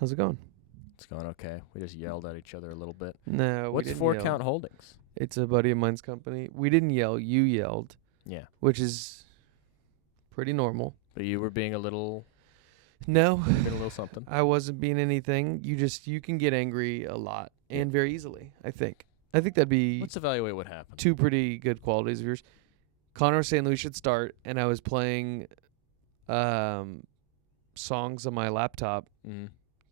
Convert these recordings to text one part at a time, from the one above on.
How's it going? It's going okay. We just yelled at each other a little bit. No, we What's didn't Four yell. Count Holdings? It's a buddy of mine's company. We didn't yell. You yelled, Yeah. which is pretty normal. But you were being a little No, something. I wasn't being anything. You can get angry a lot and very easily, I think. I think that'd be Let's evaluate what happened. two pretty good qualities of yours. Connor was saying that we should start, and I was playing songs on my laptop, Mm.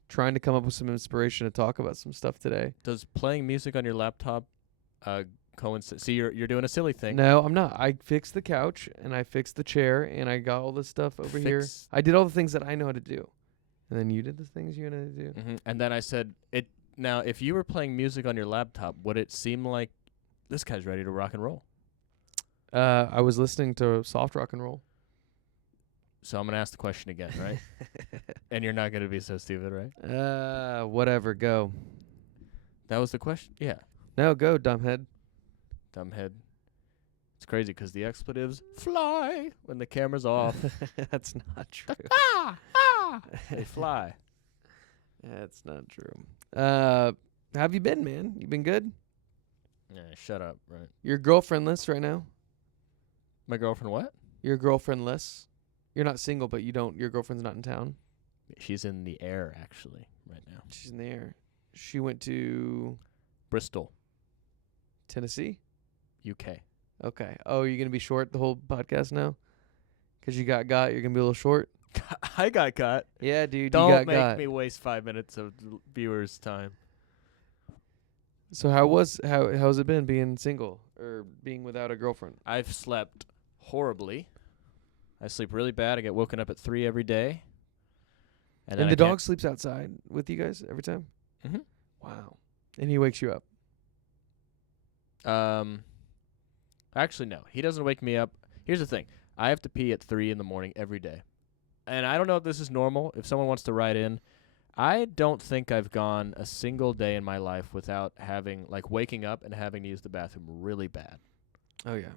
trying to come up with some inspiration to talk about some stuff today. Does playing music on your laptop coincide? See, you're doing a silly thing. No, I'm not. I fixed the couch, and I fixed the chair, and I got all this stuff over here. Fix- I did all the things that I know how to do. And then you did the things you know how to do. Mhm. And then I said, "It now. If you were playing music on your laptop, would it seem like this guy's ready to rock and roll?" I was listening to soft rock and roll. So I'm gonna ask the question again, right? And you're not gonna be so stupid, right? Whatever, go. That was the question. Yeah. No, go, dumbhead. Dumbhead. It's crazy 'cause the expletives fly when the camera's off. That's not true. They fly. That's not true. How have you been, man? You been good? Yeah, shut up, right? You're girlfriendless right now? My girlfriend what? You're girlfriendless? You're not single, but your girlfriend's not in town? She's in the air actually right now. She's in the air. She went to Bristol, Tennessee? UK. Okay. Oh, you're going to be short the whole podcast now? 'Cause you got, you're going to be a little short? I got got. Yeah, dude, Don't you make got. me waste 5 minutes of viewers' time. So how's it been being single or being without a girlfriend? I've slept horribly. I sleep really bad. I get woken up at 3 every day. And then the dog sleeps outside with you guys every time? Mm-hmm. Wow. And he wakes you up? Actually, no. He doesn't wake me up. Here's the thing. I have to pee at 3 in the morning every day. And I don't know if this is normal. If someone wants to write in, I don't think I've gone a single day in my life without having, waking up and having to use the bathroom really bad. Oh, yeah.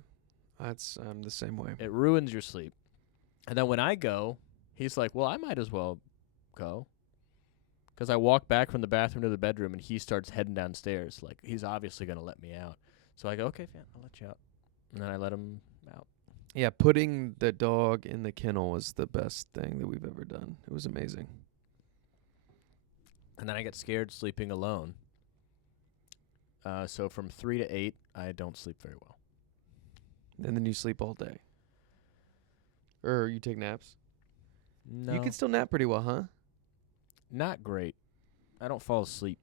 That's the same way. It ruins your sleep. And then when I go, he's like, well, I might as well go. 'Cause I walk back from the bathroom to the bedroom, and he starts heading downstairs. Like, he's obviously going to let me out. So I go, okay, fine, I'll let you out. And then I let him out. Yeah, putting the dog in the kennel was the best thing that we've ever done. It was amazing. And then I get scared sleeping alone. So from 3 to 8, I don't sleep very well. And then you sleep all day. Or you take naps? No. You can still nap pretty well, huh? Not great. I don't fall asleep.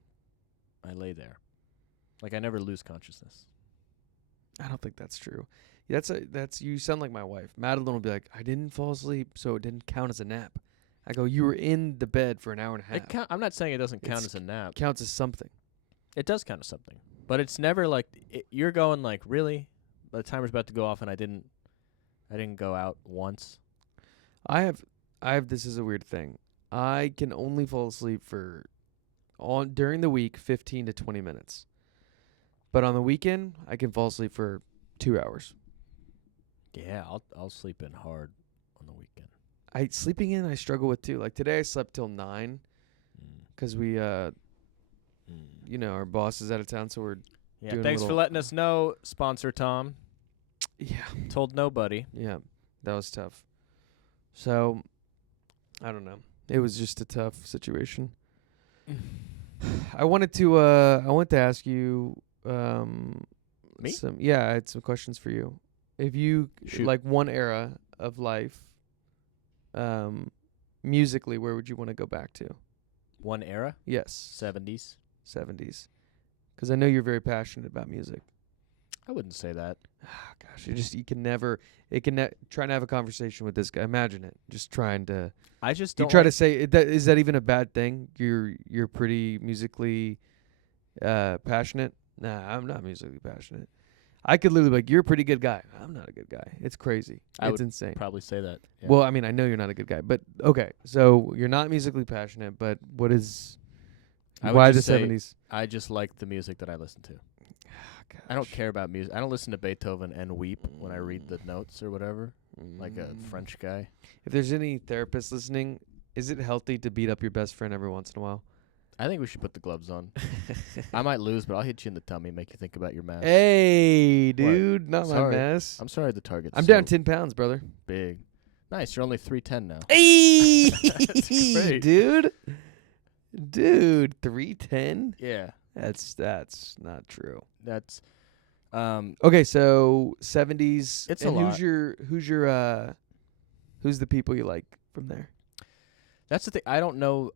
I lay there. I never lose consciousness. I don't think that's true. That's you sound like my wife. Madeline will be like, I didn't fall asleep, so it didn't count as a nap. I go, you were in the bed for an hour and a half. I'm not saying it doesn't count It's as a nap. Counts as something. It does count as something. But it's never you're going really? The timer's about to go off and I didn't go out once. I have this is a weird thing. I can only fall asleep during the week 15 to 20 minutes. But on the weekend, I can fall asleep for 2 hours. Yeah, I'll sleep in hard on the weekend. Sleeping in I struggle with too. Like today I slept till 9 'cause we our boss is out of town, so we're Yeah, doing a thanks for little- letting us know, sponsor Tom. yeah. Told nobody. Yeah, that was tough. So, I don't know. It was just a tough situation. I wanted to ask you Me? I had some questions for you. If you Shoot. like one era of life musically, where would you want to go back to? One era? Yes, 70s. 70s. 'Cause I know you're very passionate about music. I wouldn't say that. Ah, gosh, you can never trying to have a conversation with this guy. Imagine it. Just trying to I just You don't try to say is that even a bad thing? You're pretty musically passionate. Nah, I'm not musically passionate. I could literally be like, you're a pretty good guy. I'm not a good guy. It's crazy. I It's would insane. probably say that. Yeah. Well, I mean, I know you're not a good guy, but okay. So you're not musically passionate, but what is? I would Why the just say 70s? I just like the music that I listen to. I don't care about music. I don't listen to Beethoven and weep when I read the notes or whatever, like a French guy. If there's any therapists listening, is it healthy to beat up your best friend every once in a while? I think we should put the gloves on. I might lose, but I'll hit you in the tummy, make you think about your mass. Hey, dude, not my Sorry. mess. I'm sorry the target's I'm so down 10 pounds, brother. big. Nice, you're only 310 now. Hey, great. dude. Dude, 310? Yeah, That's not true. that's Okay, so 70s. It's and a lot. who's the people you like from there? that's the thing. I don't know.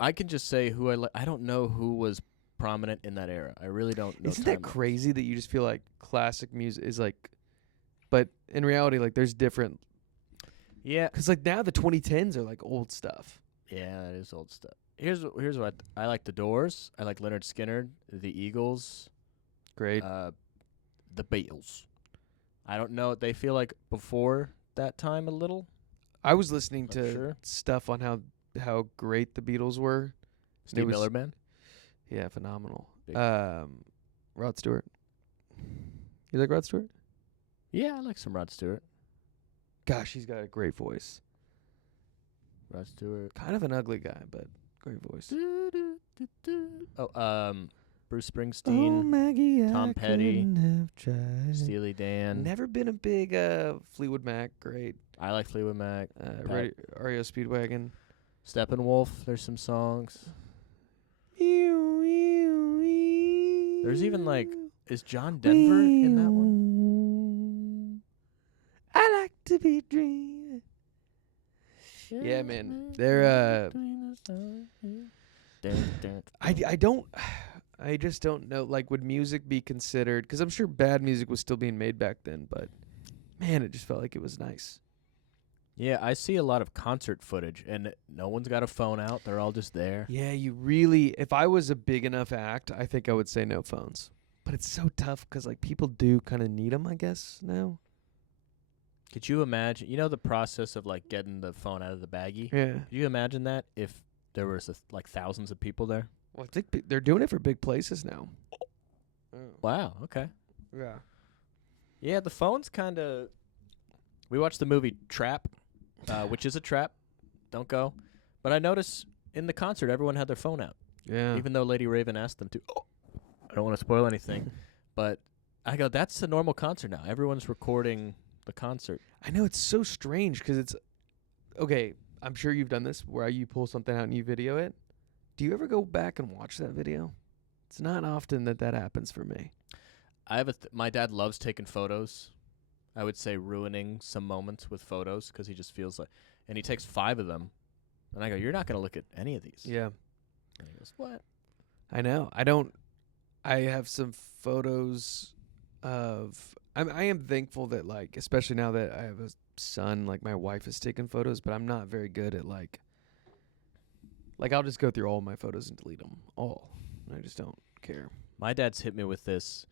I can just say who I like. I don't know who was prominent in that era. I really don't know. Isn't that crazy that you just feel like classic music is like, but in reality, like there's different, Yeah, because like now the 2010s are like old stuff. yeah, that is old stuff. Here's what I like: the Doors. I like Leonard Skinner, the Eagles, Great. the Beatles. I don't know. They feel like before that time a little. I was listening Not to sure. stuff on how great the Beatles were. Steve was- Miller Band. Yeah, phenomenal. Big. Rod Stewart. You like Rod Stewart? Yeah, I like some Rod Stewart. Gosh, he's got a great voice. Rod Stewart. Kind of an ugly guy, but great voice. Oh, Bruce Oh, Springsteen, Maggie, Tom I Petty, couldn't have tried. Steely Dan. Never been a big Fleetwood Mac. Great. I like Fleetwood Mac. REO Speedwagon. Steppenwolf. There's some songs. There's even like, is John Denver in that one? I like to be dreaming. Yeah, man. They're I just don't know, like, would music be considered, because I'm sure bad music was still being made back then, but man, it just felt like it was nice. Yeah, I see a lot of concert footage, and no one's got a phone out. They're all just there. Yeah, you really, if I was a big enough act, I think I would say no phones. But it's so tough because, like, people do kind of need them, I guess, now. Could you imagine? You know the process of like getting the phone out of the baggie. Yeah. Could you imagine that if there was like thousands of people there? Well, I think they're doing it for big places now. Wow. Okay. Yeah. Yeah, the phone's kind of. We watched the movie Trap, which is a trap. Don't go. But I noticed in the concert, everyone had their phone out, Yeah. even though Lady Raven asked them to. I don't want to spoil anything, but I go, that's a normal concert now. Everyone's recording the concert. I know, it's so strange because it's okay. I'm sure you've done this where you pull something out and you video it. Do you ever go back and watch that video? It's not often that happens for me. I have my dad loves taking photos. I would say ruining some moments with photos because he just feels like, and he takes 5 of them, and I go, you're not gonna look at any of these. Yeah, And he goes, what? I know. I have some photos of. I am thankful that, like, especially now that I have a son, like my wife is taking photos, but I'm not very good at like I'll just go through all my photos and delete them all. I just don't care. My dad's hit me with this,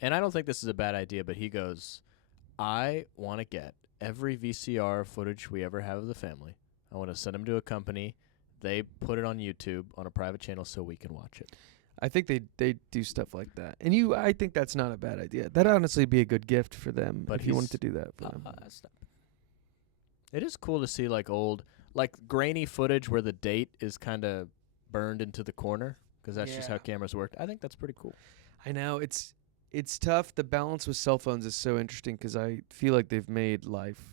and I don't think this is a bad idea, but he goes, I want to get every VCR footage we ever have of the family. I want to send them to a company. They put it on YouTube on a private channel so we can watch it. I think they do stuff like that, and I think that's not a bad idea. That'd honestly be a good gift for them, But if you wanted he's- to do that for them. Stop. It is cool to see like old, like grainy footage where the date is kind of burned into the corner because that's just how Yeah. cameras work. I think that's pretty cool. I know it's tough. The balance with cell phones is so interesting because I feel like they've made life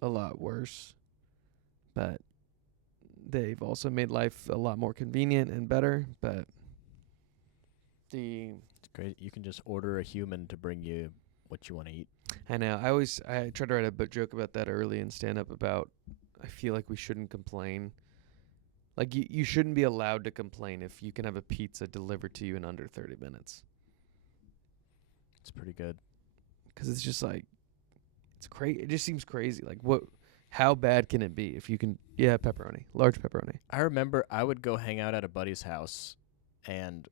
a lot worse, but they've also made life a lot more convenient and better. But It's great. You can just order a human to bring you what you want to eat. I know. I tried to write a joke about that early in stand up about I feel like we shouldn't complain. Like you shouldn't be allowed to complain if you can have a pizza delivered to you in under 30 minutes. It's pretty good. 'Cause it's just like it's crazy. It just seems crazy. Like how bad can it be if you can pepperoni, large pepperoni. I remember I would go hang out at a buddy's house, and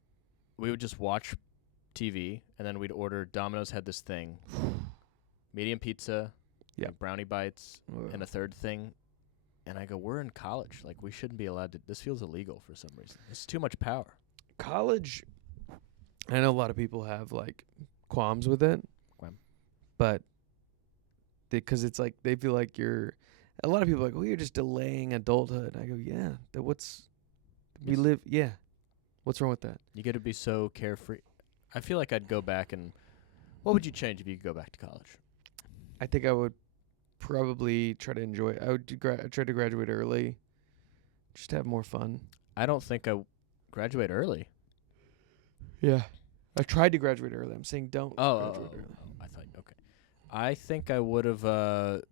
we would just watch TV, and then we'd order. Domino's had this thing, medium pizza, Yeah. like brownie bites, and a third thing. And I go, we're in college. Like, we shouldn't be allowed to. This feels illegal for some reason. This is too much power. College, I know a lot of people have like qualms with it, Qualm. but because it's like they feel like you're A lot of people are like, "Oh, you're just delaying adulthood." I go, "Yeah, we Yes. live. Yeah, what's wrong with that?" You get to be so carefree. I feel like I'd go back and. What would you change if you could go back to college? I think I would probably try to enjoy it. I would try to graduate early, just to have more fun. I don't think graduate early. Yeah, I tried to graduate early. I'm saying don't Oh, graduate early. I thought okay. I think I would have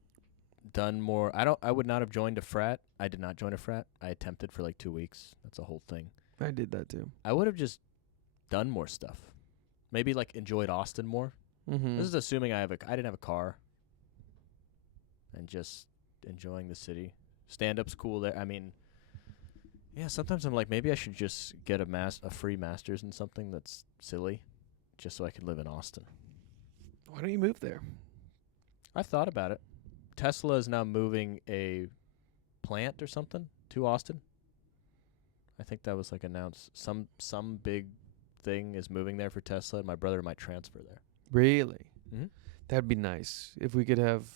done more. I would not have joined a frat. I did not join a frat. I attempted for like 2 weeks. That's a whole thing. I did that too. I would have just done more stuff. Maybe like enjoyed Austin more. Mm-hmm. This is assuming I didn't have a car. And just enjoying the city. Stand-up's cool there. I mean, yeah, sometimes I'm like, maybe I should just get a free master's in something that's silly, just so I can live in Austin. Why don't you move there? I've thought about it. Tesla is now moving a plant or something to Austin. I think that was like announced. Some big thing is moving there for Tesla, and my brother might transfer there. Really? Mm-hmm. That'd be nice if we could have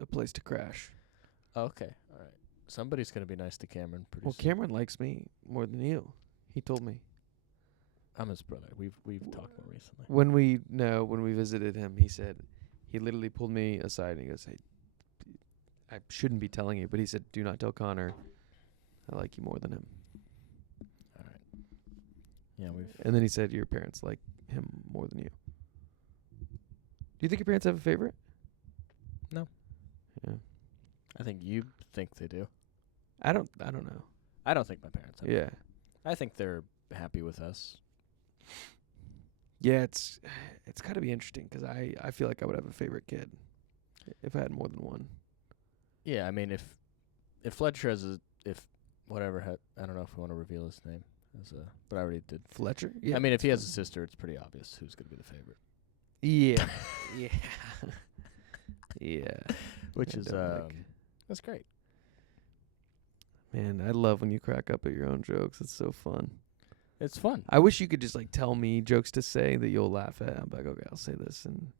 a place to crash. Okay, all right. Somebody's gonna be nice to Cameron pretty Well, soon. Cameron likes me more than you. He told me I'm his brother. We've talked more recently. when we visited him. He said he literally pulled me aside and he goes, "Hey, I shouldn't be telling you," but he said, "Do not tell Connor I like you more than him." All right. Yeah, we've. And then he said your parents like him more than you. Do you think your parents have a favorite? No. Yeah. I think you think they do. I don't know. I don't think my parents have. Yeah. I think they're happy with us. Yeah, it's got to be interesting 'cause I feel like I would have a favorite kid if I had more than one. Yeah, I mean, if Fletcher has I don't know if we want to reveal his name, but I already did. Fletcher? Yeah. I mean, if he has a fine. sister, it's pretty obvious who's gonna be the favorite. Yeah. Yeah. Yeah. Which I is don't like- that's great. Man, I love when you crack up at your own jokes. It's so fun. It's fun. I wish you could just like tell me jokes to say that you'll laugh at. I'm like, okay, I'll say this, and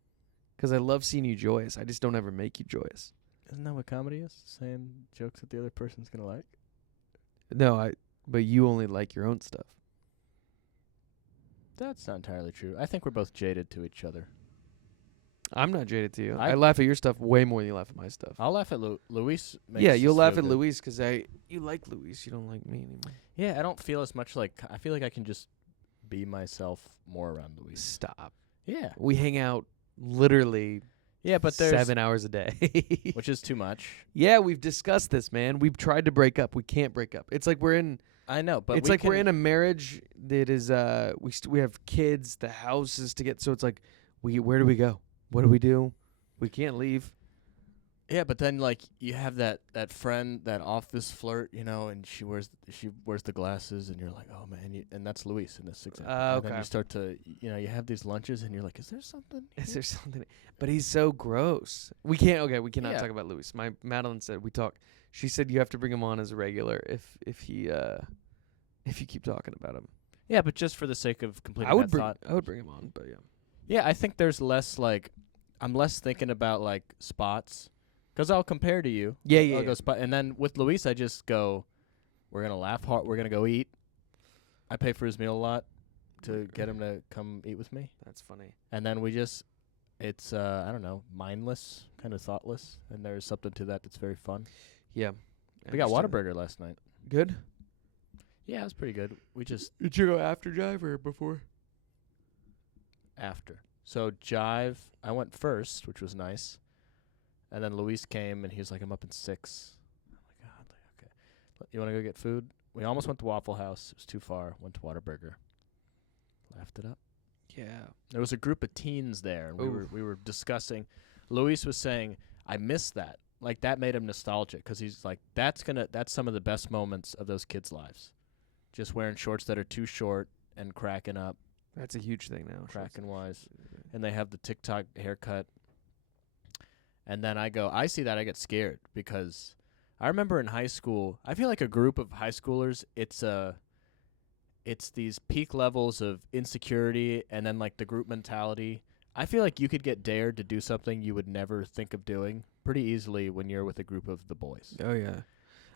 because I love seeing you joyous. I just don't ever make you joyous. Isn't that what comedy is? Saying jokes that the other person's gonna like. No, but you only like your own stuff. That's not entirely true. I think we're both jaded to each other. I'm not jaded to you. I- I laugh at your stuff way more than you laugh at my stuff. I'll laugh at Luis. Yeah, makes you'll us laugh feel at good. Luis 'cause you like Luis. You don't like me anymore. Yeah, I don't feel as much like. I feel like I can just be myself more around Luis. Stop. Yeah. We hang out literally Yeah, but there's 7 hours a day. which is too much. Yeah, we've discussed this, man. We've tried to break up. We can't break up. It's like we're in. I know, but It's like we're in a marriage that is. We have kids. The house is to get. So it's like, where do we go? What do we do? We can't leave. Yeah, but then like you have that friend, that office flirt, and she wears the glasses, and you're like, oh man, and that's Luis in this example. And then Okay. you start to, you have these lunches, and you're like, is there something? Is here? there something? But he's so gross. We can't. Okay, we cannot Yeah. talk about Luis. Madeline said we talk. She said you have to bring him on as a regular if you keep talking about him. Yeah, but just for the sake of completing I would that thought. I would bring him on, but yeah. Yeah, I think there's less like, I'm less thinking about like spots, 'cause I'll compare to you. Yeah, I'll go spot, and then with Luis, I just go, we're gonna laugh hard. We're gonna go eat. I pay for his meal a lot to get him to come eat with me, That's funny. and then it's I don't know, mindless, kind of thoughtless, and there's something to that that's very fun. Yeah. We got Understand. Whataburger last night. Good. Yeah, it was pretty good. We just Did you go after Jive or before? after. So Jive, I went first, which was nice, and then Luis came and he was like, "I'm up in 6." I'm like, "God, okay. You want to go get food?" We almost went to Waffle House. It was too far. Went to Whataburger. Laughed it up. Yeah. There was a group of teens there, and Oof. we were discussing. Luis was saying, "I miss that." Like that made him nostalgic 'cause he's like, that's some of the best moments of those kids' lives. Just wearing shorts that are too short and cracking up, That's a huge thing now. cracking wise. And they have the TikTok haircut. And then I see that, I get scared because I remember in high school, I feel like a group of high schoolers, it's these peak levels of insecurity and then like the group mentality. I feel like you could get dared to do something you would never think of doing pretty easily when you're with a group of the boys. Oh yeah,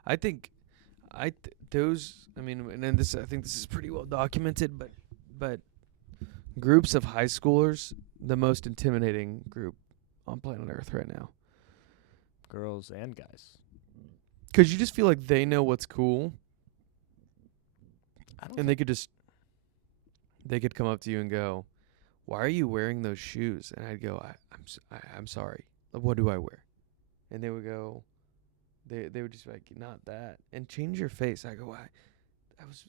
I think those. I mean, and then this. I think this is pretty well documented, but groups of high schoolers, the most intimidating group on planet Earth right now. Girls and guys. 'Cause you just feel like they know what's cool, I don't and they could come up to you and go, "Why are you wearing those shoes?" And I'd go, I'm sorry. What do I wear?" And they would go, they would just be like, "Not that," and change your face. I go, "Why?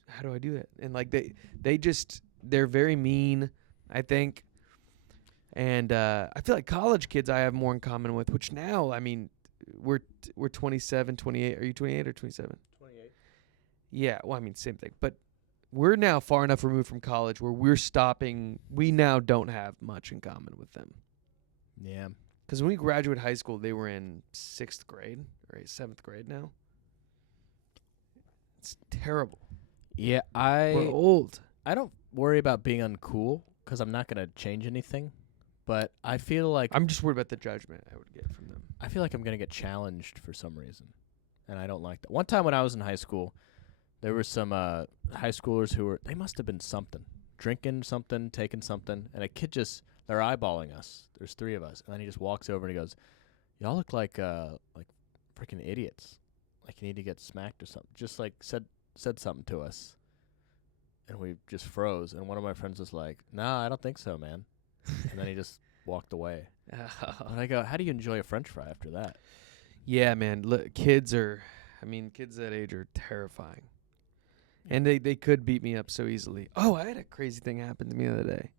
How do I do that?" And like they're very mean, I think. And I feel like college kids I have more in common with, which now, I mean, we're 27, 28. Are you 28 or 27? 28. Yeah, well, I mean, same thing. But we're now far enough removed from college where we now don't have much in common with them. Yeah. Because when we graduated high school, they were in 6th grade or 7th grade now. It's terrible. Yeah, We're old. I don't worry about being uncool because I'm not going to change anything. But I feel like I'm just worried about the judgment I would get from them. I feel like I'm going to get challenged for some reason. And I don't like that. One time when I was in high school, there were some high schoolers they must have been something. Drinking something, taking something. And a kid they're eyeballing us. There's 3 of us. And then he just walks over and he goes, "Y'all look like freaking idiots. Like you need to get smacked or something." Just like said something to us. And we just froze. And one of my friends was like, "Nah, I don't think so, man." And then he just walked away. And I go, "How do you enjoy a French fry after that?" Yeah, man. Kids that age are terrifying. And they could beat me up so easily. Oh, I had a crazy thing happen to me the other day.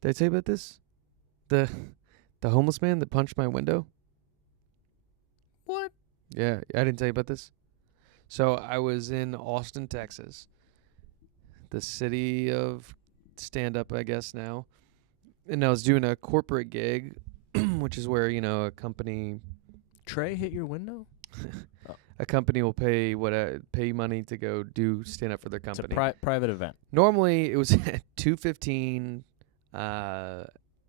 Did I tell you about this? The homeless man that punched my window? What? Yeah, I didn't tell you about this. So I was in Austin, Texas, the city of stand-up, I guess now. And I was doing a corporate gig, which is where, a company Trey hit your window? a company will pay you money to go do stand up for their company. It's a private event. Normally it was at 2:15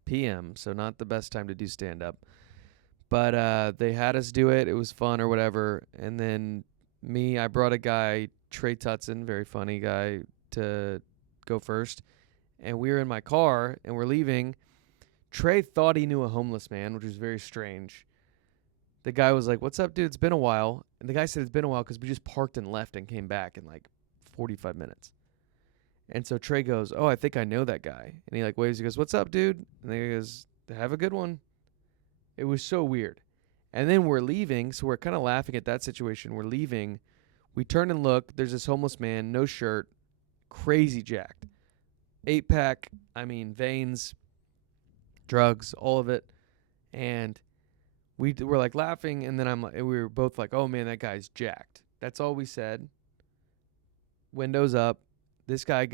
p.m., so not the best time to do stand up. But they had us do it. It was fun or whatever. And then I brought a guy, Trey Tutson, very funny guy, to go first. And we were in my car and we're leaving. Trey thought he knew a homeless man, which was very strange. The guy was like, "What's up, dude? It's been a while." And the guy said it's been a while because we just parked and left and came back in like 45 minutes. And so Trey goes, "Oh, I think I know that guy." And he like waves. He goes, "What's up, dude?" And he goes, "Have a good one." It was so weird. And then we're leaving, so we're kind of laughing at that situation. We're leaving. We turn and look. There's this homeless man, no shirt, crazy jacked. 8-pack, veins, drugs, all of it. And we were like laughing, and then we were both like, "Oh man, that guy's jacked." That's all we said. Windows up. This guy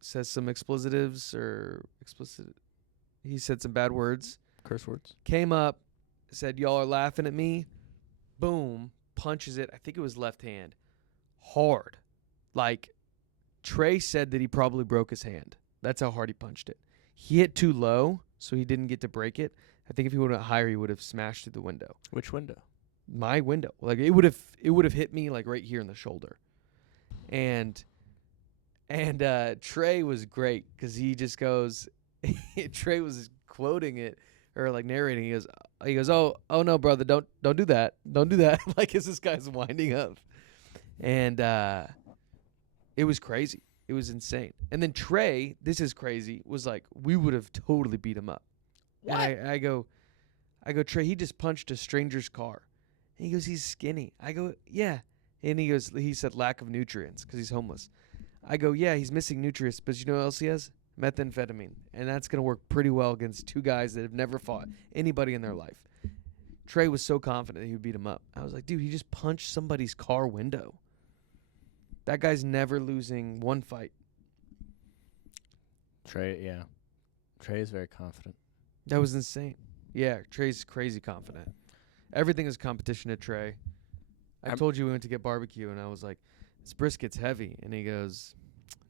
says some expletives or explicit. He said some bad words. Curse words. Came up, said, "Y'all are laughing at me." Boom, punches it. I think it was left hand. Hard. Like, Trey said that he probably broke his hand. That's how hard he punched it. He hit too low, so he didn't get to break it. I think if he went higher, he would have smashed through the window. Which window? My window. Like, it would have hit me like right here in the shoulder. And Trey was great because he just goes. Trey was quoting it or like narrating. He goes, "Oh no, brother, don't do that, don't do that." Like as this guy's winding up, and it was crazy. It was insane. And then Trey, this is crazy, was like, we would have totally beat him up. What? And I go, "Trey, he just punched a stranger's car." And he goes, "He's skinny." I go, "Yeah." And he said lack of nutrients because he's homeless. I go, "Yeah, he's missing nutrients, but you know what else he has? Methamphetamine." And that's going to work pretty well against 2 guys that have never fought anybody in their life. Trey was so confident he would beat him up. I was like, dude, he just punched somebody's car window. That guy's never losing one fight. Trey, yeah. Trey is very confident. That was insane. Yeah, Trey's crazy confident. Everything is competition at Trey. I told you we went to get barbecue, and I was like, "This brisket's heavy." And he goes,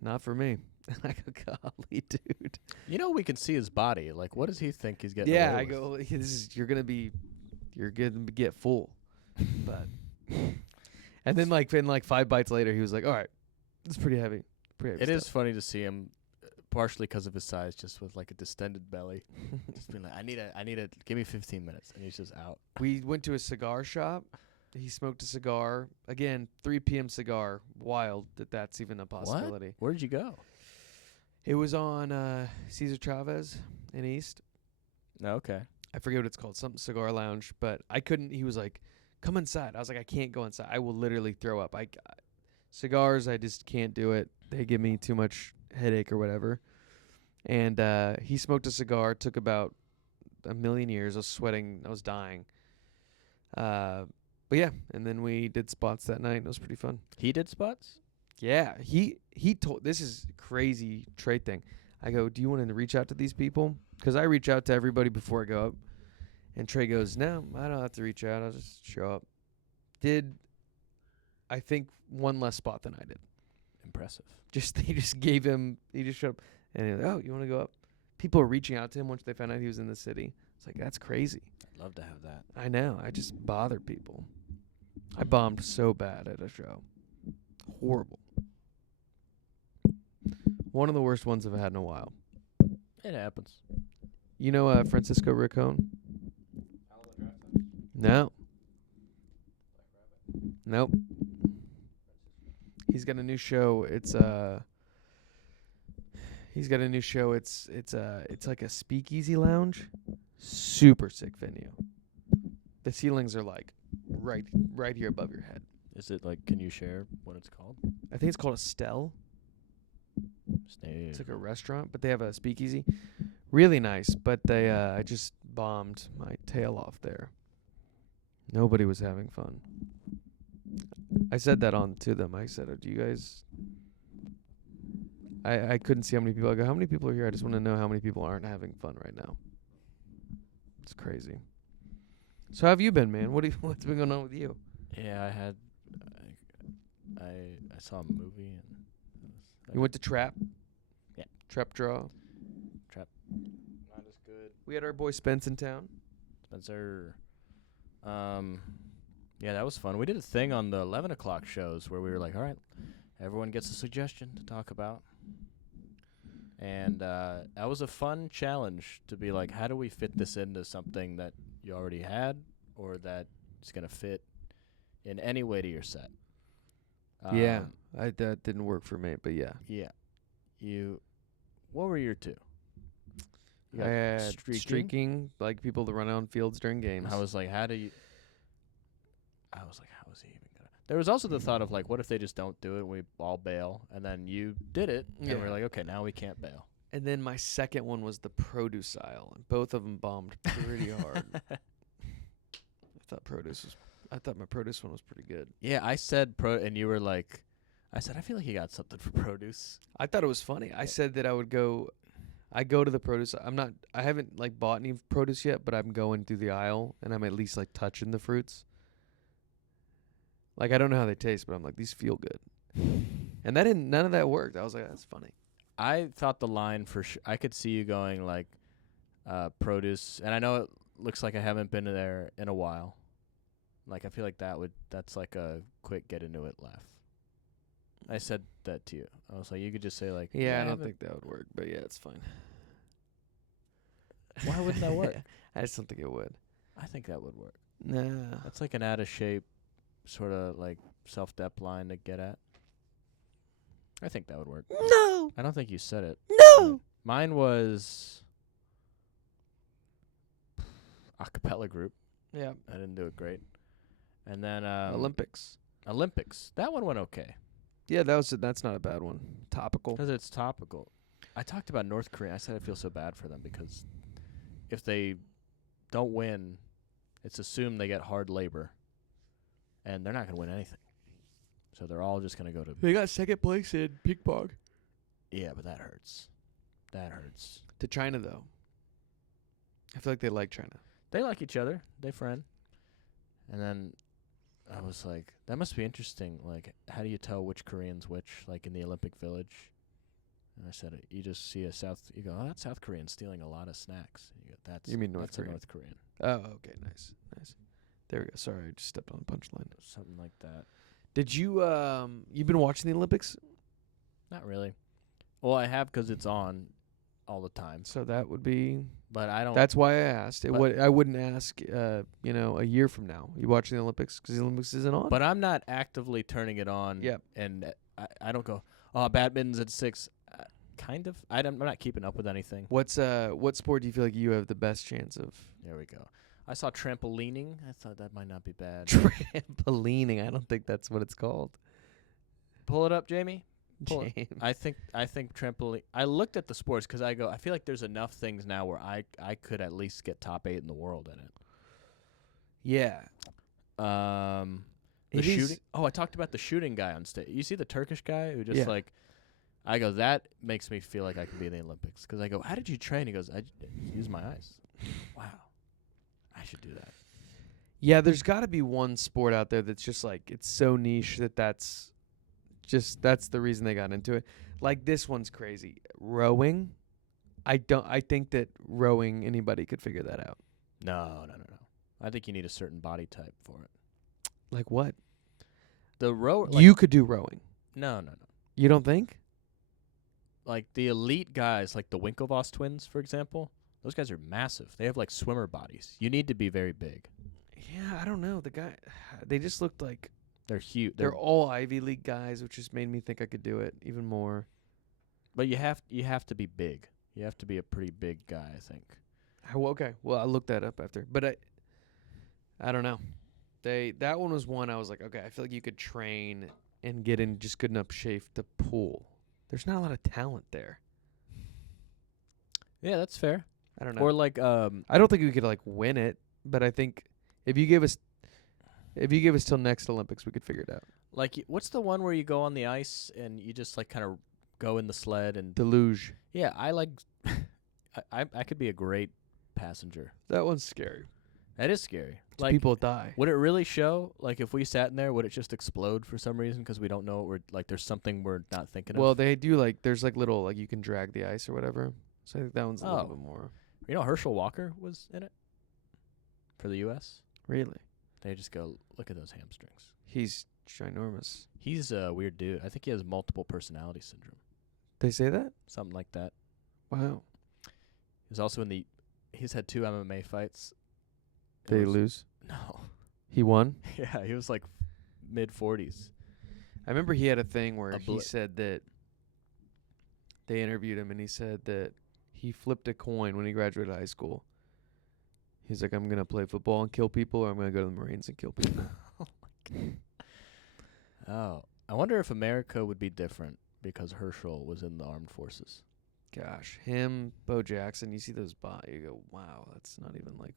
"Not for me." And I go, "Golly, dude." You know, we can see his body. Like, what does he think he's getting Yeah, away I with? go, "You're going to be you're gonna get full. But and then like in like 5 bites later, he was like, all right, it's pretty heavy. Pretty heavy It is stuff. funny to see him, partially because of his size, just with like a distended belly, just being like, I need a, give me 15 minutes, and he's just out. We went to a cigar shop. He smoked a cigar. Again, 3 p.m. cigar. Wild that's even a possibility. Where did you go? It was on Cesar Chavez in East. No, okay. I forget what it's called, something cigar lounge. But I couldn't. He was like, "Come inside." I was like, "I can't go inside. I will literally throw up." Cigars, I just can't do it. They give me too much headache or whatever. And he smoked a cigar. Took about a million years. I was sweating. I was dying. But yeah, and then we did spots that night. It was pretty fun. He did spots? Yeah, he told, this is crazy trade thing. I go, do you want to reach out to these people? Because I reach out to everybody before I go up. And Trey goes, no, I don't have to reach out. I'll just show up. Did, I think, one less spot than I did. Impressive. They just gave him, he just showed up. And he was like, oh, you want to go up? People were reaching out to him once they found out he was in the city. It's like, that's crazy. I'd love to have that. I know. I just bothered people. I bombed so bad at a show. Horrible. One of the worst ones I've had in a while. It happens. You know Francisco Riccone? No. Nope. He's got a new show. It's like a speakeasy lounge. Super sick venue. The ceilings are like right here above your head. Is it like, can you share what it's called? I think it's called Estelle. Stay. It's like a restaurant, but they have a speakeasy. Really nice, but they I just bombed my tail off there. Nobody was having fun. I said that on to them. I said, do you guys... I couldn't see how many people. I go, how many people are here? I just want to know how many people aren't having fun right now. It's crazy. So how have you been, man? What's been going on with you? Yeah, I had... I saw a movie and... You went to Trap? Yeah. Trap Draw? Not as good. We had our boy Spence in town. Spencer. Yeah, that was fun. We did a thing on the 11 o'clock shows where we were like, all right, everyone gets a suggestion to talk about. And that was a fun challenge to be like, how do we fit this into something that you already had or that is going to fit in any way to your set? Yeah, that didn't work for me, but yeah. Yeah. What were your two? You I got had streaking, like people to run on fields during games. I was like, how is he even gonna? There was also the thought of like, what if they just don't do it and we all bail, and then you did it, and we're like, okay, now we can't bail. And then my second one was the produce aisle, and both of them bombed pretty hard. I thought my produce one was pretty good. Yeah, I said and you were like, I feel like you got something for produce. I thought it was funny. I said that I go to the produce. I haven't like bought any produce yet, but I'm going through the aisle and I'm at least like touching the fruits. Like I don't know how they taste, but I'm like, these feel good. And none of that worked. I was like, that's funny. I thought the line for I could see you going like produce, and I know it looks like I haven't been there in a while. Like I feel like that's like a quick get into it laugh. I said that to you. I was like, you could just say like, yeah, I don't think that would work, but yeah, it's fine. Why wouldn't that work? I just don't think it would. I think that would work. Nah. That's like an out of shape sort of like self-dep line to get at. I think that would work. No. I don't think you said it. No. Mine was a cappella group. Yeah. I didn't do it great. And then Olympics. That one went okay. Yeah, that's not a bad one. Topical. Because it's topical. I talked about North Korea. I said I feel so bad for them because if they don't win, it's assumed they get hard labor. And they're not going to win anything. So they're all just going to go to... They got second place in ping pong. Yeah, but that hurts. That hurts. To China, though. I feel like they like China. They like each other. They friend. And then I was like, that must be interesting. Like, how do you tell which Korean's which, like in the Olympic Village? And I said, you just see you go, oh, that's South Korean stealing a lot of snacks. And you go, You mean North that's Korean? a North Korean. Oh, okay, nice. There we go. Sorry, I just stepped on the punchline. Something like that. Did you you've been watching the Olympics? Not really. Well, I have 'cause it's on all the time. So that would be. But I don't. That's why I asked. But- I wouldn't ask. A year from now, you watching the Olympics because the Olympics isn't on. But I'm not actively turning it on. Yep. And I don't go, oh, badminton's at 6. Kind of. I'm not keeping up with anything. what sport do you feel like you have the best chance of? There we go. I saw trampolining. I thought that might not be bad. Trampolining. I don't think that's what it's called. Pull it up, Jamie. Pull it. James. I think trampoline. I looked at the sports 'cause I feel like there's enough things now where I could at least get top 8 in the world in it. Yeah. The It is- shooting. Oh, I talked about the shooting guy on stage. You see the Turkish guy who just Yeah. like. I go, that makes me feel like I could be in the Olympics. 'Cause I go, how did you train? He goes, I use my eyes. Wow, I should do that. Yeah, there's got to be one sport out there that's just like it's so niche that's the reason they got into it. Like this one's crazy. Rowing. I think that rowing anybody could figure that out. No. I think you need a certain body type for it. Like what? The row. You could do rowing. No. You don't think? Like the elite guys, like the Winklevoss twins, for example. Those guys are massive. They have like swimmer bodies. You need to be very big. Yeah, I don't know. They just looked like They're huge. they're all Ivy League guys, which just made me think I could do it even more. But you have to be big. You have to be a pretty big guy, I think. Okay. Well, I'll look that up after. But I don't know. That one was one I was like, okay, I feel like you could train and get in just good enough shape to pool. There's not a lot of talent there. Yeah, that's fair. I don't know. Or like I don't think we could like win it, but I think if you give us till next Olympics, we could figure it out. like what's the one where you go on the ice and you just like kind of go in the sled and Deluge. yeah, I like I could be a great passenger. That one's scary. That is scary. It's Like people die. would it really show? Like if we sat in there, would it just explode for some reason 'cause we don't know what we're like? There's something we're not thinking Well, of. they do like there's like little like you can drag the ice or whatever. So I think that one's a little Oh. bit more. You know, Herschel Walker was in it for the U.S. Really, They just go look at those hamstrings. he's ginormous. He's a weird dude. I think he has multiple personality syndrome, They say that? something like that. Wow. He's also he's had 2 MMA fights. It They was- lose. No. He won. Yeah, he was like mid-40s. I remember he had a thing where A he bli- said that they interviewed him and he said that he flipped a coin when he graduated high school. He's like, I'm going to play football and kill people, or I'm going to go to the Marines and kill people. Oh, I wonder if America would be different because Herschel was in the armed forces. Gosh, him, Bo Jackson, you see those you go, wow, that's not even like.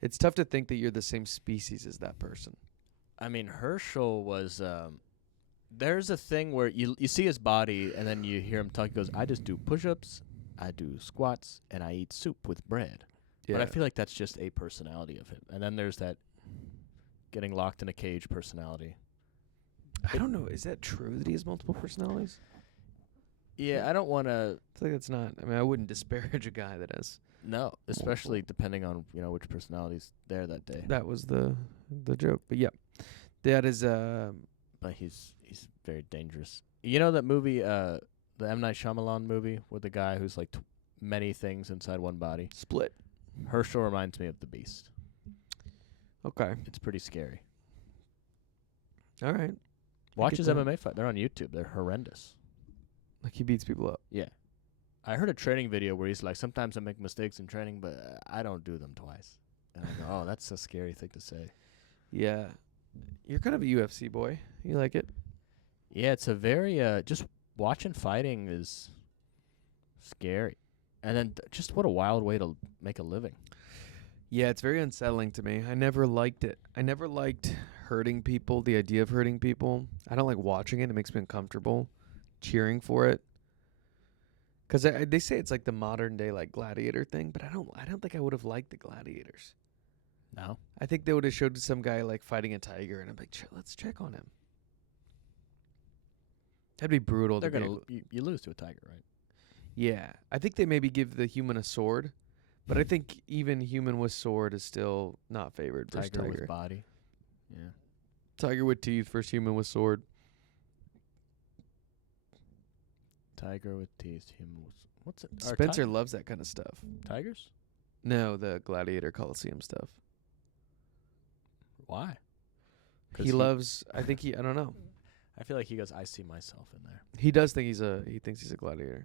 It's tough to think that you're the same species as that person. I mean, Herschel was. There's a thing where you see his body and then you hear him talk. He goes, "I just do push-ups, I do squats, and I eat soup with bread." Yeah. But I feel like that's just a personality of him. And then there's that getting locked in a cage personality. I don't know. Is that true that he has multiple personalities? Yeah, I don't want to. I feel like that's not. I mean, I wouldn't disparage a guy that has. No, especially depending on which personality's there that day. That was the joke. But yeah, that is But he's very dangerous. You know that movie, the M. Night Shyamalan movie with the guy who's like many things inside one body? Split. Herschel reminds me of the Beast. Okay. It's pretty scary. All right. Watch get his that. MMA fight. They're on YouTube. They're horrendous. Like he beats people up. Yeah. I heard a training video where he's like, sometimes I make mistakes in training, but I don't do them twice. And I go, oh, that's a scary thing to say. Yeah. You're kind of a UFC boy. You like it? Yeah, it's a very, just watching fighting is scary. And then just what a wild way to make a living. Yeah, it's very unsettling to me. I never liked it. I never liked hurting people, the idea of hurting people. I don't like watching it. It makes me uncomfortable. Cheering for it. Because they say it's like the modern day like gladiator thing, but I don't think I would have liked the gladiators. No? I think they would have showed some guy like fighting a tiger, and I'm like, let's check on him. That'd be brutal. They're to be gonna able- you lose to a tiger, right? Yeah, I think they maybe give the human a sword, but I think even human with sword is still not favored versus Tiger tiger. with body. Yeah. Tiger with teeth versus human with sword. Tiger with teeth. Human with what's it? Are Spencer loves that kind of stuff. tigers? No, the Gladiator Coliseum stuff. Why? 'Cause He loves. I think he. I don't know. I feel like he goes. I see myself in there. He does think he thinks he's a gladiator.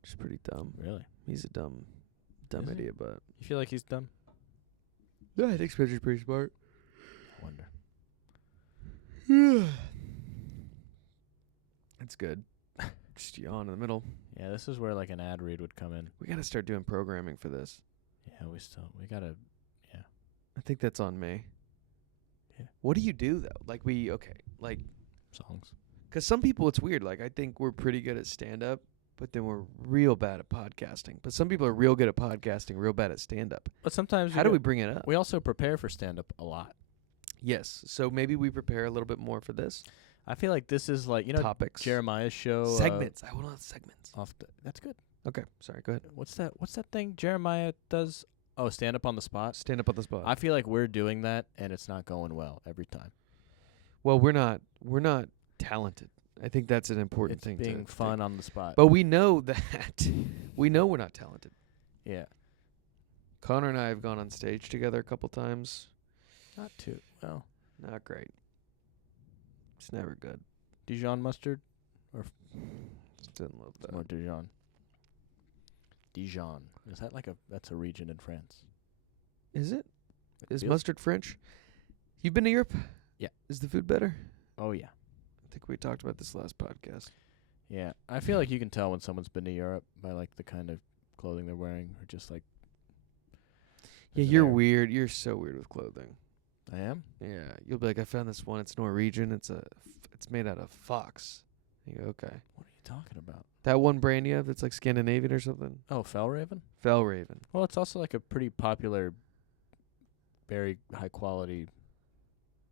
Which is pretty dumb. Really? He's a dumb Is he? idiot, but You feel like he's dumb? yeah, I think Spencer's pretty smart. I wonder. It's good. Just yawn in the middle. Yeah, this is where like an ad read would come in. We gotta start doing programming for this. Yeah, we gotta. I think that's on me. Yeah. What do you do though? Like Songs. because some people it's weird. Like I think we're pretty good at stand up, but then we're real bad at podcasting. But some people are real good at podcasting, real bad at stand up. But sometimes How do we bring it up? We also prepare for stand up a lot. Yes. So maybe we prepare a little bit more for this. I feel like this is like Topics. Jeremiah's show Segments. I want segments. That's good. Okay. Sorry. Go ahead. What's that thing Jeremiah does? Oh, stand up on the spot. Stand up on the spot. I feel like we're doing that and it's not going well every time. Well, we're not talented. I think that's an important It's thing. being to fun on the spot. But we know that. We know we're not talented. Yeah. Connor and I have gone on stage together a couple times. Not too well. Not great. It's never good. Dijon mustard? Didn't love It's that. more Dijon. Dijon. Is that like that's a region in France? Is it? Is Feels- mustard French? You've been to Europe? Yeah. Is the food better? Oh yeah. I think we talked about this last podcast. Yeah. I feel like you can tell when someone's been to Europe by like the kind of clothing they're wearing or just like Yeah, there's an you're air. weird. You're so weird with clothing. I am? Yeah, you'll be like, I found this one. It's Norwegian. It's made out of fox. You go, okay. What are you talking about? That one brand you have that's like Scandinavian or something? Oh, Fellraven? Fellraven. Well, it's also like a pretty popular, very high quality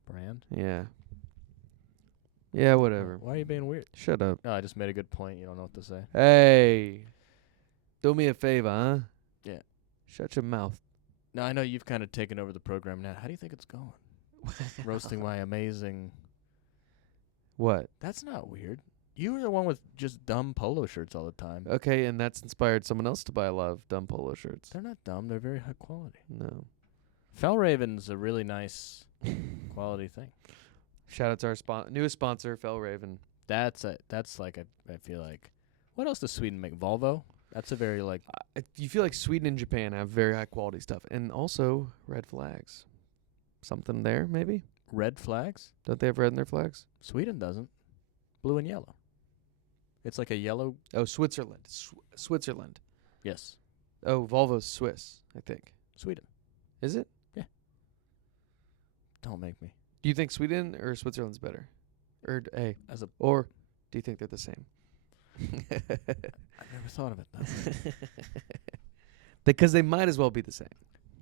brand. Yeah. Yeah, whatever. Why are you being weird? Shut up. No, I just made a good point. You don't know what to say. Hey. Do me a favor, huh? Yeah. Shut your mouth. No, I know you've kind of taken over the program now. How do you think it's going? Roasting my amazing. What? That's not weird. You were the one with just dumb polo shirts all the time. Okay, and that's inspired someone else to buy a lot of dumb polo shirts. They're not dumb. They're very high quality. No. Fellraven's a really nice quality thing. Shout out to our newest sponsor, Fellraven. That's like I feel like. What else does Sweden make? Volvo? That's a very like. You feel like Sweden and Japan have very high quality stuff, and also red flags. Something there, maybe? Red flags? Don't they have red in their flags? Sweden doesn't. Blue and yellow. It's like a yellow. Oh, Switzerland. Switzerland. Yes. Oh, Volvo's Swiss, I think. Sweden. Is it? Don't make me. Do you think Sweden or Switzerland's better? As a. Or do you think they're the same? I never thought of it that way. Because they might as well be the same.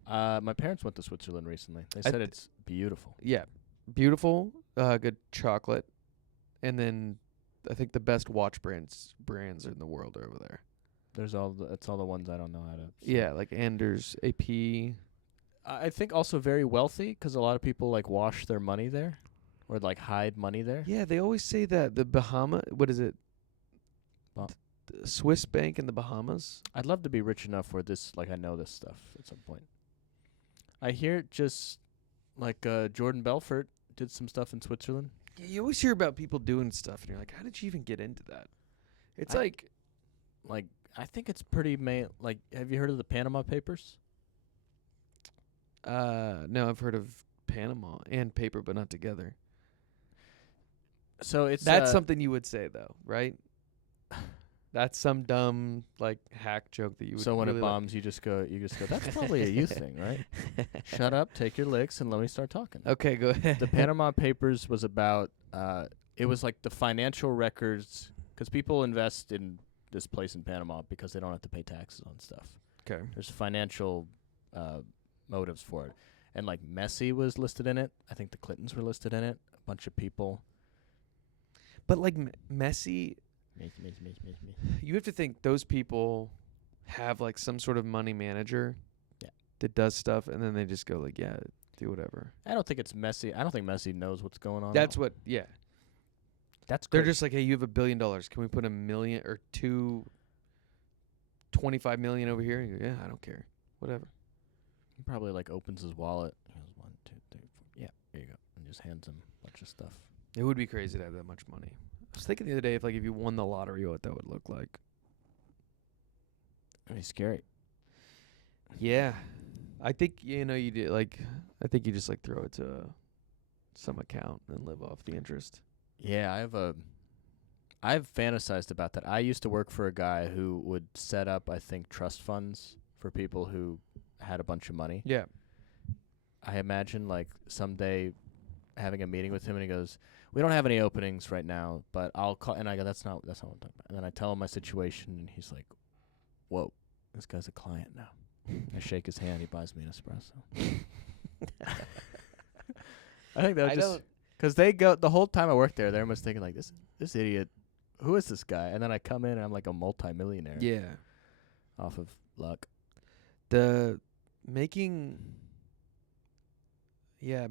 My parents went to Switzerland recently. They said it's beautiful. Yeah. Beautiful, good chocolate, and then I think the best watch brands in the world are over there. It's all the ones I don't know how to. Yeah, like Anders, AP. I think also very wealthy 'cause a lot of people like wash their money there, or like hide money there. Yeah, they always say that the what is it? Well- The Swiss bank in the Bahamas. I'd love to be rich enough where I know this stuff at some point. I hear just like Jordan Belfort did some stuff in Switzerland. Yeah, you always hear about people doing stuff, and you're like, how did you even get into that? It's Like I think it's pretty like have you heard of the Panama Papers? no, I've heard of Panama and paper, but not together. So it's That's something you would say, though, right? That's some dumb like hack joke that you would. So when really it bombs, you just go. That's probably a you thing, right? Shut up, take your licks, and let me start talking. Okay, go ahead. The Panama Papers was about. It was like the financial records, 'cause people invest in this place in Panama because they don't have to pay taxes on stuff. Okay. There's financial motives for it, and like Messi was listed in it. I think the Clintons were listed in it. A bunch of people. But like Messi, You have to think those people have like some sort of money manager Yeah. that does stuff, and then they just go like, yeah, do whatever. I don't think it's Messi. I don't think Messi knows what's going on. That's what. Yeah, That's they're crazy. just like, hey, you have $1 billion. Can we put $1 million or 25 million over here? And you go, yeah, I don't care. Whatever. He probably like opens his wallet. He goes 1, 2, 3, 4. Yeah, here you go, and just hands him a bunch of stuff. It would be crazy to have that much money. I was thinking the other day if you won the lottery, what that would look like. It'd be scary. Yeah, I think you do I think you just throw it to some account and live off the interest. Yeah, I've fantasized about that. I used to work for a guy who would set up, I think, trust funds for people who had a bunch of money. Yeah. I imagine like someday having a meeting with him, and he goes, "We don't have any openings right now, but I'll call." And I go, "That's not what I'm talking about." And then I tell him my situation, and he's like, "Whoa, this guy's a client now." I shake his hand. He buys me an espresso. I think that just because they go the whole time I worked there, everyone's thinking like this idiot. Who is this guy? And then I come in and I'm like a multi-millionaire. Yeah. Off of luck. The making. Yeah,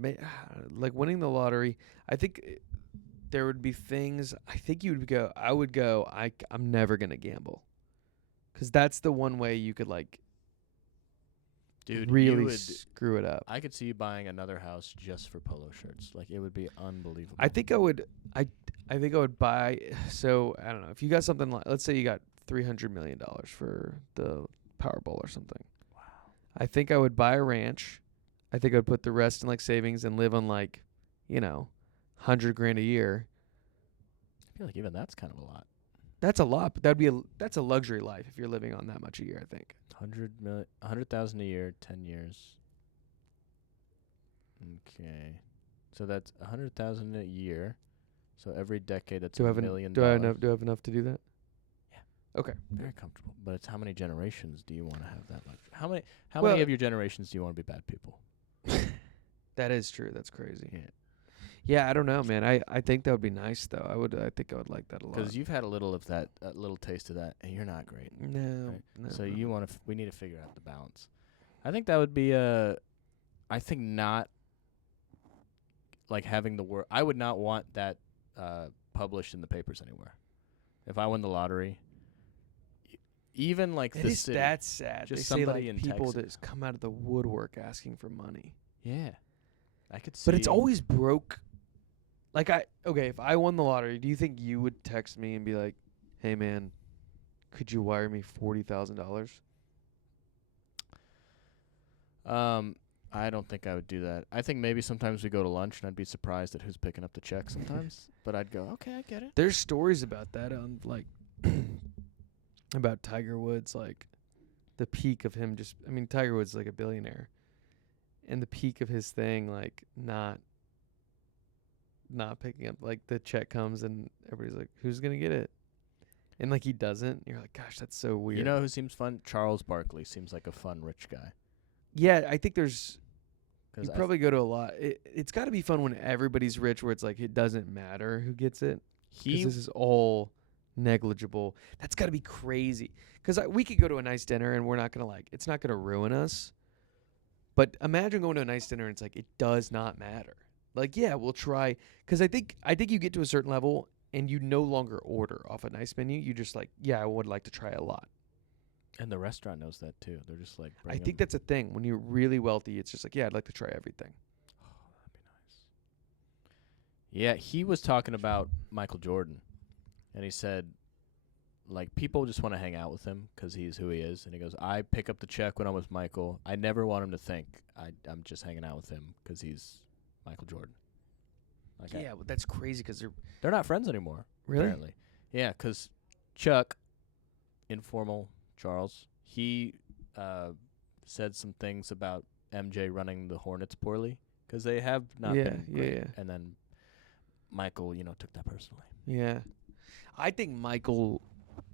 like winning the lottery. I think there would be things. I think you would go. I would go. I'm never gonna gamble, 'cause that's the one way you could Dude, really screw it up. I could see you buying another house just for polo shirts. Like it would be unbelievable. I think I would. I think I would buy. So I don't know if you got something like. Let's say you got $300 million for the Powerball or something. Wow. I think I would buy a ranch. I think I'd put the rest in savings and live on $100 grand a year. I feel like even that's kind of a lot. That's a lot, but that's a luxury life if you're living on that much a year, I think. 100,000 a year, 10 years. Okay, so that's 100,000 a year. So every decade, that's $1 million. Do I have enough to do that? Yeah. Okay. Very comfortable. But it's how many generations do you want to have that luxury? How many of your generations do you want to be bad people? That is true. That's crazy. Yeah. Yeah, I don't know, man. I think that would be nice though. I think I would like that a lot. Because you've had a little of that, a little taste of that, and you're not great. No. Right. No. So no. we need to figure out the balance. I think that would be I think not like having the word. I would not want that published in the papers anywhere. If I won the lottery, even like It is that sad. Just they say somebody in people Texas. that come out of the woodwork asking for money. Yeah, I could see. But it's always broke. If I won the lottery, do you think you would text me and be like, "Hey man, could you wire me $40,000?" I don't think I would do that. I think maybe sometimes we go to lunch and I'd be surprised at who's picking up the check sometimes. But I'd go, okay, I get it. There's stories about that on about Tiger Woods, the peak of him Tiger Woods is a billionaire. And the peak of his thing, not picking up, the check comes and everybody's like, who's gonna get it? And he doesn't. You're like, gosh, that's so weird. You know who seems fun? Charles Barkley seems like a fun rich guy. Yeah, I think there's. You 'Cause probably go to a lot. It's got to be fun when everybody's rich, where it's it doesn't matter who gets it. Because this is all negligible. That's got to be crazy. Because we could go to a nice dinner and we're not gonna it's not gonna ruin us. But imagine going to a nice dinner and it's it does not matter. Yeah, we'll try. Because I think you get to a certain level and you no longer order off a nice menu. You just yeah, I would like to try a lot. And the restaurant knows that too. They're just I bring think 'em. that's a thing. When you're really wealthy, it's just yeah, I'd like to try everything. Oh, that'd be nice. Yeah, he was talking about Michael Jordan, and he said, people just want to hang out with him 'cause he's who he is. And he goes, I pick up the check when I'm with Michael. I never want him to think I'm just hanging out with him 'cause he's Michael Jordan. Yeah, but that's crazy because They're not friends anymore. Really? Apparently. Yeah, 'cause Chuck, informal Charles, he said some things about MJ running the Hornets poorly 'cause they have not been great. Yeah. And then Michael, took that personally. Yeah. I think Michael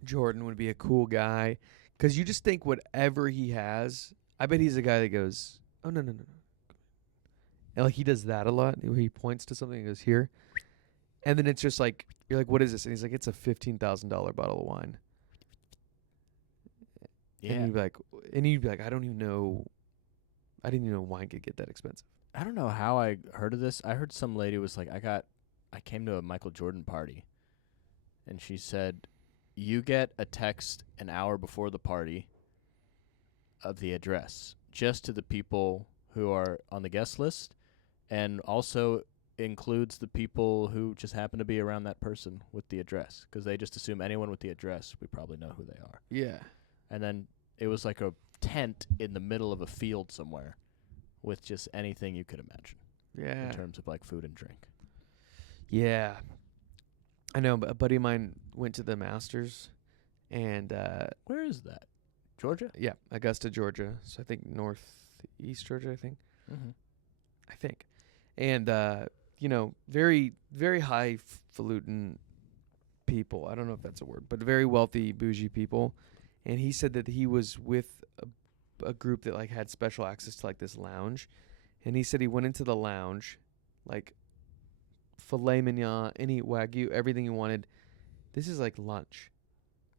Jordan would be a cool guy because you just think whatever he has, I bet he's a guy that goes, oh, no. And he does that a lot where he points to something and goes, here. And then it's just You're like, what is this? And he's like, it's a $15,000 bottle of wine. Yeah. And you'd be like, I don't even know. I didn't even know wine could get that expensive. I don't know how I heard of this. I heard some lady was like, I came to a Michael Jordan party, and she said, you get a text an hour before the party of the address, just to the people who are on the guest list, and also includes the people who just happen to be around that person with the address, because they just assume anyone with the address, we probably know who they are. Yeah. And then it was like a tent in the middle of a field somewhere with just anything you could imagine Yeah. in terms of like food and drink. Yeah. I know, but a buddy of mine went to the Masters, and Where is that? Georgia? yeah, Augusta, Georgia. So I think northeast Georgia, I think. Mm-hmm. I think. And very, very highfalutin people. I don't know if that's a word, but very wealthy, bougie people. And he said that he was with a group that like had special access to like this lounge. And he said he went into the lounge, like filet mignon, any wagyu, everything you wanted. This is like lunch.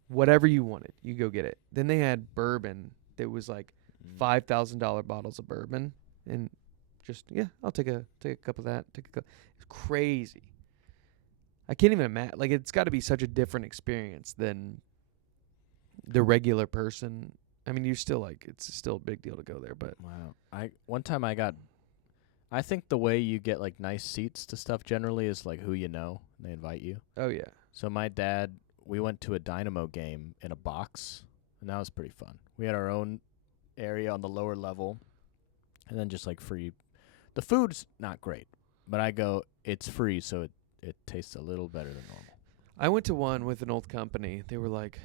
Whatever you wanted, you go get it. Then they had bourbon that was like $5,000 bottles of bourbon, and just I'll take a cup of that. It's crazy. I can't even imagine. Like, it's got to be such a different experience than the regular person. I mean, you're still like, it's still a big deal to go there, but Wow. One time I think the way you get like nice seats to stuff generally is like who you know, and they invite you. oh yeah, So my dad, we went to a Dynamo game in a box, and that was pretty fun. We had our own area on the lower level, and then just like free. The food's not great, but it's free, so it tastes a little better than normal. I went to one with an old company. They were like,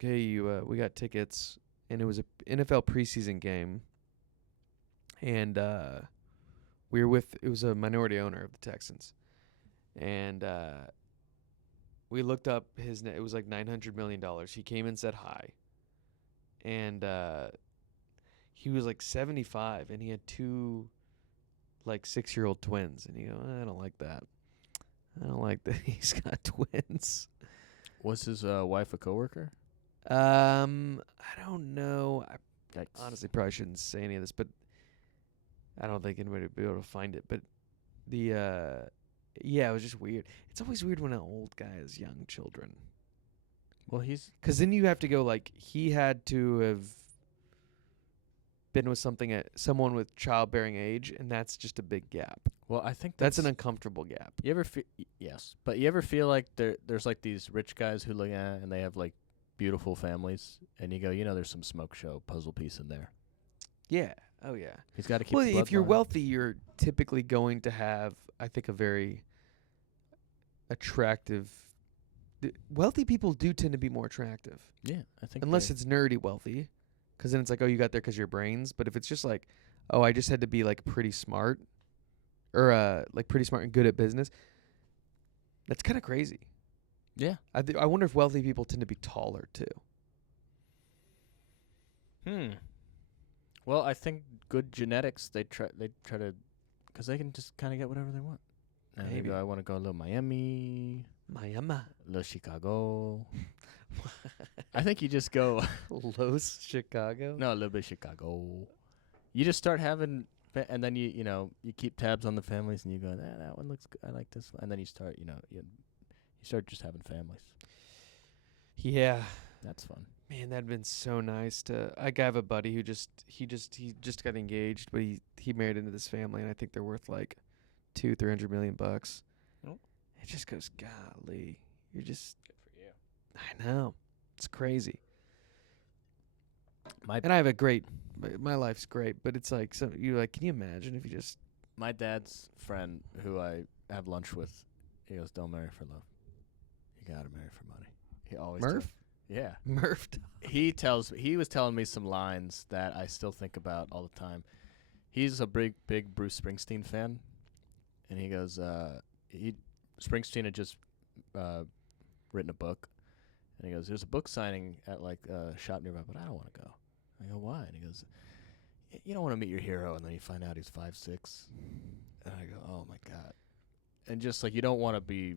hey, we got tickets, and it was a NFL preseason game, and it was a minority owner of the Texans, and we looked up it was like $900 million. He came and said hi, and he was like 75, and he had two like 6-year-old twins, and he go, I don't like that. I don't like that he's got twins. Was his wife a coworker? I don't know. I Yikes. honestly probably shouldn't say any of this, but I don't think anybody would be able to find it. But it was just weird. It's always weird when an old guy has young children. Well, 'Cause then you have to go like, he had to have been with someone with childbearing age, and that's just a big gap. well, I think That's an uncomfortable gap. You ever yes, but you ever feel like there's like these rich guys who look at it and they have like beautiful families, and you go, there's some smoke show puzzle piece in there. Yeah. Oh yeah. He's got to keep. Well, the if you're bloodline. wealthy, you're typically going to have, I think, a very attractive. Wealthy people do tend to be more attractive, Yeah, I think unless it's nerdy wealthy, 'cause then it's like, oh, you got there 'cause your brains. But if it's just like, oh, I just had to be like pretty smart, or like pretty smart and good at business, that's kind of crazy. yeah. I wonder if wealthy people tend to be taller too. Well, I think good genetics. They try to, because they can just kind of get whatever they want. And they Maybe. go, I want to go a little Miami, Miami. a little Chicago. I think you just go Los Chicago. no, a little bit Chicago. You just start having, and then you keep tabs on the families, and you go, that one looks good. I like this one. And then you start, you start just having families. Yeah. That's fun. Man, that'd been so nice to. I have a buddy who just got engaged, but he married into this family, and I think they're worth like $200-300 million. Oh. It just goes, golly, you're just. Good for you. I know, it's crazy. My And I have my life's great, but it's like, so you're like, can you imagine if you just. my dad's friend, who I have lunch with, he goes, "Don't marry for love. You gotta marry for money." He always Murph? Yeah. Murph. He was telling me some lines that I still think about all the time. He's a big Bruce Springsteen fan, and he goes, Springsteen had just written a book, and he goes, "There's a book signing at like a shop nearby, but I don't want to go." I go, "Why?" And he goes, "You don't want to meet your hero, and then you find out he's 5'6". And I go, "Oh my god!" And just like you don't want to be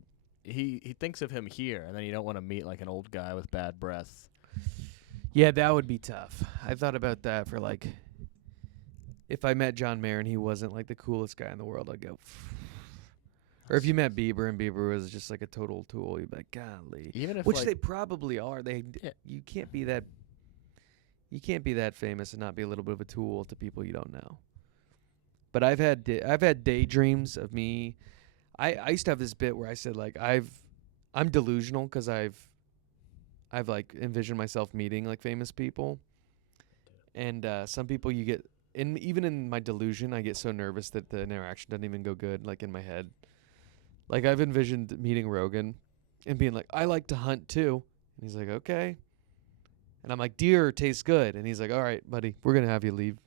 he thinks of him here, and then you don't want to meet like an old guy with bad breath. Yeah, that would be tough. I thought about that for like, if I met John Mayer and he wasn't like the coolest guy in the world, I'd go. Or if you met Bieber and Bieber was just like a total tool, you'd be like, golly. Even if Which like, they probably are. You can't be that. You can't be that famous and not be a little bit of a tool to people you don't know. But I've had daydreams of me. I used to have this bit where I said like I'm delusional because I've like envisioned myself meeting like famous people, and some people you get even in my delusion I get so nervous that the interaction doesn't even go good like in my head. Like I've envisioned meeting Rogan and being like, I like to hunt too, and he's like, okay, and I'm like, deer tastes good, and he's like, all right, buddy, we're gonna have you leave,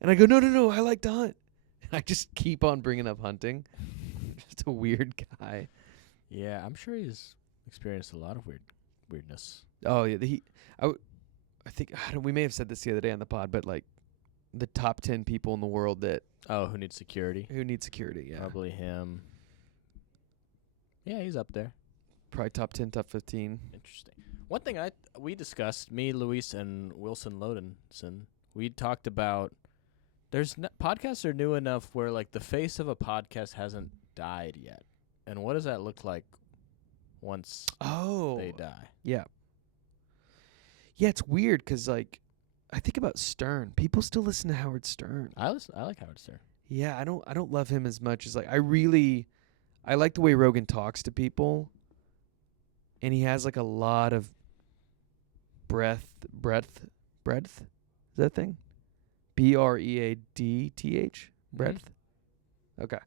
and I go, no, I like to hunt, and I just keep on bringing up hunting. Just a weird guy. yeah, I'm sure he's experienced a lot of weirdness. Oh yeah, I think we may have said this the other day on the pod, but like the top 10 people in the world that Oh, who needs security? need security. Yeah, Probably him. Yeah, he's up there. probably top 10, top 15. Interesting. One thing we discussed, me, Luis, and Wilson Lodenson, we talked about podcasts are new enough where like the face of a podcast hasn't died yet. And what does that look like once they die? Yeah. Yeah, it's weird because like I think about Stern. People still listen to Howard Stern. I like Howard Stern. Yeah, I don't love him as much as like I like the way Rogan talks to people, and he has like a lot of breadth. Is that a thing? BREADTH breadth. Okay,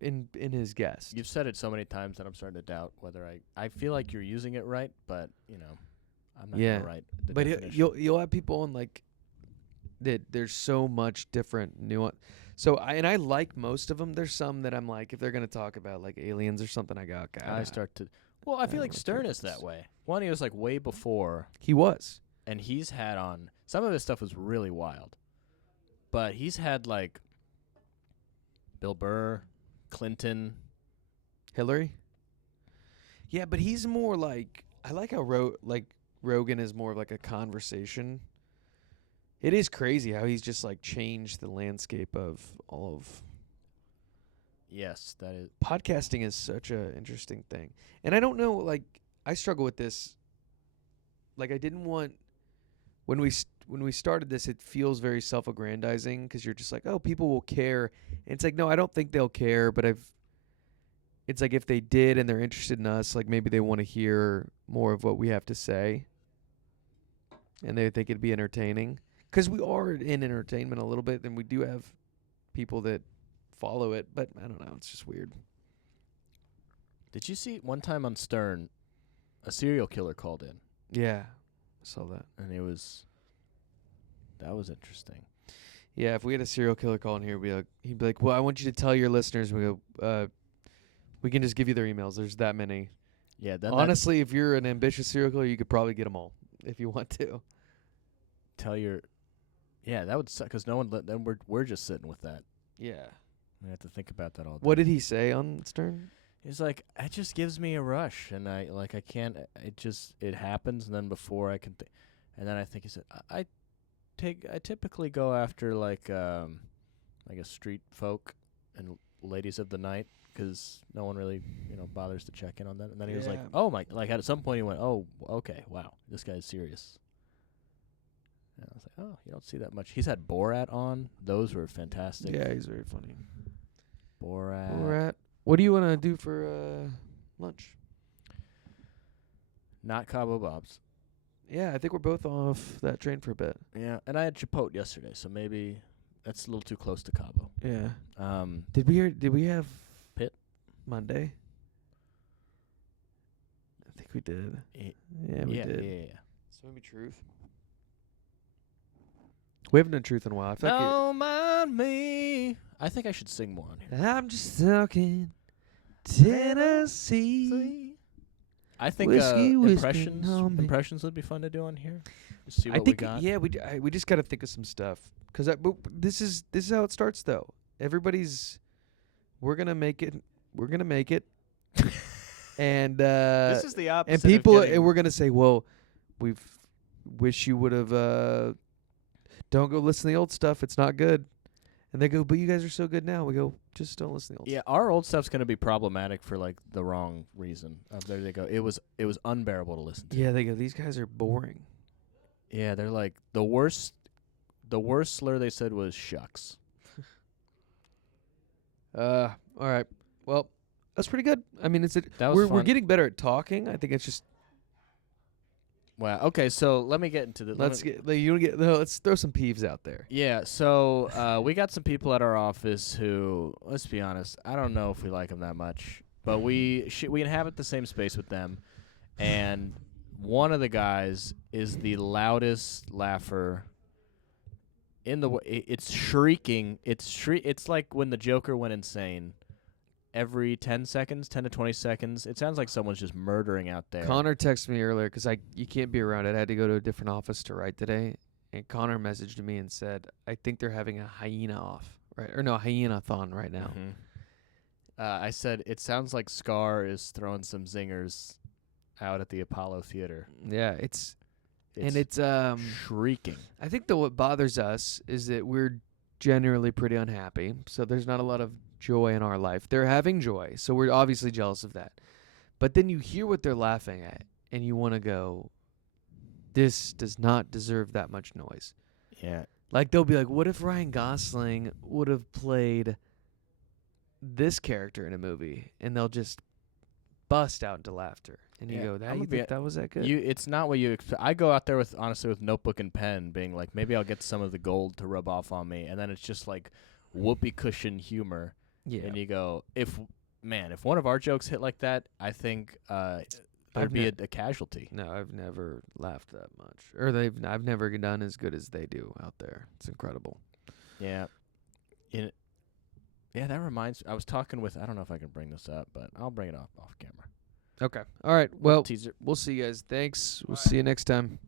in his guest. You've said it so many times that I'm starting to doubt whether I feel like you're using it right, but I'm not Yeah. gonna write the But definition. you'll have people on like that. There's so much different nuance. So I like most of them. There's some that I'm like, if they're gonna talk about like aliens or something, I go, okay. I start to. Well, I feel like don't know Stern what is this that way. One, he was like way before, He was. and he's had on some of his stuff was really wild, but he's had like Bill Burr, Clinton. Hillary. Yeah, but he's more like I like how Rogan is more of like a conversation. It is crazy how he's just like changed the landscape of all of Yes, that is. podcasting is such a interesting thing. And I don't know, like I struggle with this. Like I didn't want when we started this, it feels very self-aggrandizing because you're just like, oh, people will care. And it's like, no, I don't think they'll care, but it's like if they did and they're interested in us, like maybe they want to hear more of what we have to say, and they think it'd be entertaining. Because we are in entertainment a little bit, and we do have people that follow it, but I don't know, it's just weird. Did you see one time on Stern, a serial killer called in, Yeah, I saw that. and that was interesting. Yeah, if we had a serial killer call in here, he'd be like, well, I want you to tell your listeners. We go, we can just give you their emails. There's that many. Yeah, then Honestly, if you're an ambitious serial killer, you could probably get them all if you want to. tell your. Yeah, that would suck because no one. Then we're just sitting with that. Yeah. We have to think about that all day. What did he say on Stern? He's like, it just gives me a rush, and I can't. It happens, and then before I can, and then I think he said, I typically go after like a street folk and ladies of the night because no one really bothers to check in on that. And then he was like, Yeah. oh my, like at some point he went, oh okay, wow, this guy's serious. And I was like, oh, you don't see that much. He's had Borat on; those were fantastic. Yeah, he's very funny. Borat. What do you want to do for lunch? Not Cabo Bob's. Yeah, I think we're both off that train for a bit. Yeah, and I had Chipotle yesterday, so maybe that's a little too close to Cabo. Yeah. Um, Did we have Pitt? Monday? I think we did. yeah, We did. Yeah. So maybe Truth. We haven't done Truth in a while. I feel like Don't mind me. I think I should sing more on here. I'm just talking Tennessee. I think Whiskey, impressions would be fun to do on here. Just see what I think we got. yeah, we just got to think of some stuff because this is how it starts though. We're gonna make it. And This is the opposite. and people, of getting, and we're gonna say, well, we've wish you would have. Don't go listen to the old stuff. It's not good. And they go, but you guys are so good now. We go, just don't listen to the old yeah, our old stuff's gonna be problematic for like the wrong reason. There they go. It was unbearable to listen stuff. to. Yeah, they go, these guys are boring. Yeah, they're like the worst. The worst slur they said was shucks. All right. Well, that's pretty good. I mean, That was we're fun. getting better at talking. I think it's just Wow. Okay, so let me get into the. let's throw some peeves out there. Yeah, so we got some people at our office who, let's be honest, I don't know if we like them that much, but we inhabit the same space with them, and one of the guys is the loudest laugher in the. It's shrieking. It's like when the Joker went insane. Every 10 seconds, 10 to 20 seconds, it sounds like someone's just murdering out there. Connor texted me earlier because you can't be around it. I had to go to a different office to write today, and Connor messaged me and said, I think they're having a hyena off, right? Or no, hyena-thon right now. Mhm. I said, it sounds like Scar is throwing some zingers out at the Apollo Theater. Yeah, it's It's shrieking. I think that what bothers us is that we're generally pretty unhappy, so there's not a lot of joy in our life. They're having joy, so we're obviously jealous of that. But then you hear what they're laughing at, and you want to go, this does not deserve that much noise. Yeah. Like, they'll be like, what if Ryan Gosling would have played this character in a movie? And they'll just bust out into laughter. And you Yeah, go, I'm that gonna you be think that was that good? It's not what you expect. I go out there with notebook and pen, being like, maybe I'll get some of the gold to rub off on me, and then it's just like whoopee cushion humor. Yeah. And you go, if one of our jokes hit like that, I think there'd be a casualty. No, I've never laughed that much. Or I've never done as good as they do out there. It's incredible. Yeah. Yeah, that reminds me. I was talking with, I don't know if I can bring this up, but I'll bring it off camera. Okay. All right. Well, Teaser. we'll see you guys. Thanks. We'll see you next time.